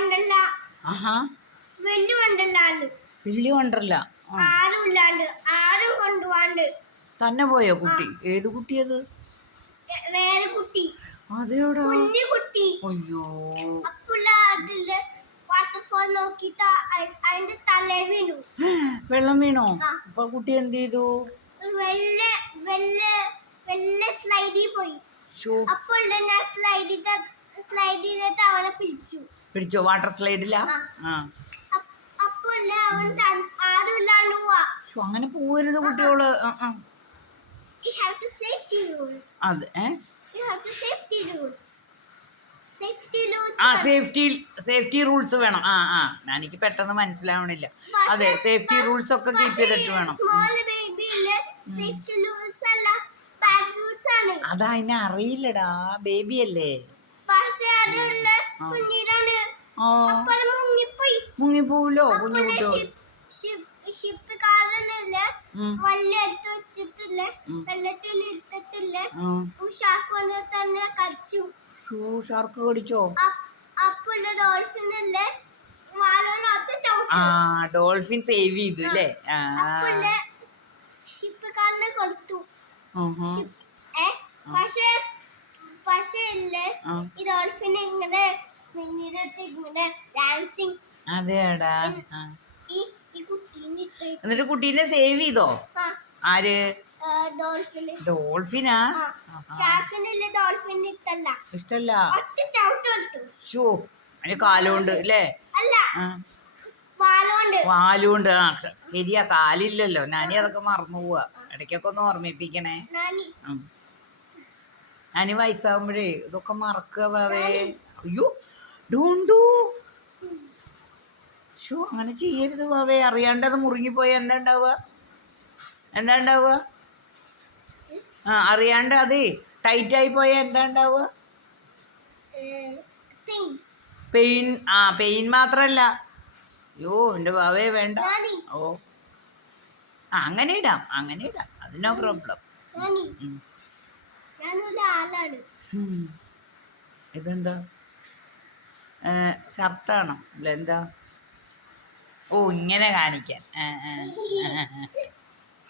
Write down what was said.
വണ്ടല്ല. ആഹാ വലിയ വണ്ടല്ലാണ്ട്. വലിയ വണ്ടല്ല. ആരും ഇല്ലാണ്ട് ആരും കൊണ്ടുപോവാണ്ട്. തന്നെ പോയോ കുട്ടി? ഏത് കുട്ടിയത്? വേറെ കുട്ടി. അതെയോടാ? കുഞ്ഞു കുട്ടി. അയ്യോ. അപ്പുള്ള അതില് വാട്ടർഫോൾ നോക്കിട്ട് അതിന്റെ തലേ വീണു. വെള്ളം വീണോ? അപ്പൊ കുട്ടി എന്ത് ചെയ്തു? വെള്ള സ്ലൈഡിൽ പോയി. അപ്പോൾ സ്ലൈഡ് ചെയ്തിട്ട് അവനെ പിടിച്ചോ? വാട്ടർ സ്ലൈഡിലാ? അപ്പോൾ അവൻ ആരും ഇല്ലാണ്ട് പോവാ. അങ്ങനെ പോവരുത് കുട്ടികള്. അതെ സേഫ്റ്റി റൂൾസ് വേണം. എനിക്ക് പെട്ടെന്ന് മനസ്സിലാവണില്ല. അതെ, സേഫ്റ്റി റൂൾസ് ഒക്കെ കീപ്പ് ചെയ്തിട്ട് വേണം. അതാ അതിനെ അറിയില്ലടാ, ബേബി അല്ലേ. മുങ്ങിപ്പോവല്ലോ കുഞ്ഞു കുട്ടികൾ. ഷിപ്പുകാരനല്ലേ വള്ളി എടുത്ത് വെച്ചിട്ടില്ലേ, വെള്ളത്തിൽ ഇരുത്തിട്ടില്ലേ, ഷാർക്ക് വന്നിട്ട് തന്നെ കടിച്ചു. ഷാർക്ക് കടിച്ചോ? അപ്പോൾ ഡോൾഫിനല്ലേ ഡോൾഫിൻ സേവ് ചെയ്തു അല്ലേ? ഷിപ്പുകാരനെ കൊടുത്തു. പക്ഷേ ഇല്ലേ, ഈ ഡോൾഫിൻ ഇങ്ങനെ ഇങ്ങനെ ഡാൻസിങ്. അതെടാ. എന്നിട്ട് കുട്ടീനെ സേവ് ചെയ്തോ? ആര്? ഡോൾഫിനാ? ഇഷ്ടല്ല. ഷോ അതിന് കാലുകൊണ്ട് അല്ലേ? വാലുകൊണ്ട്. ശരിയാ, കാലില്ലല്ലോ. നാനി അതൊക്കെ മറന്നു പോവാ. ഇടയ്ക്കൊക്കെ ഒന്ന് ഓർമ്മിപ്പിക്കണേ. നാനി വയസ്സാകുമ്പോഴേ ഇതൊക്കെ മറക്കുക വാവേ. അയ്യോ ഡോണ്ടു. ഷോ അങ്ങനെ ചെയ്യരുത് വാവേ. അറിയാണ്ട് അത് മുറുങ്ങിപ്പോയ എന്താ ഉണ്ടാവുക? അറിയാണ്ട് അത് ടൈറ്റായി പോയ എന്താ ഉണ്ടാവുക? പെയിൻ മാത്രല്ല. അയ്യോ എൻ്റെ വാവേ വേണ്ട. അങ്ങനെ ഇടാം. അതിനോ പ്രോബ്ലം. ഇതെന്താ? ഷർട്ടാണോ? അല്ല എന്താ? ഇങ്ങനെ കാണിക്കാൻ.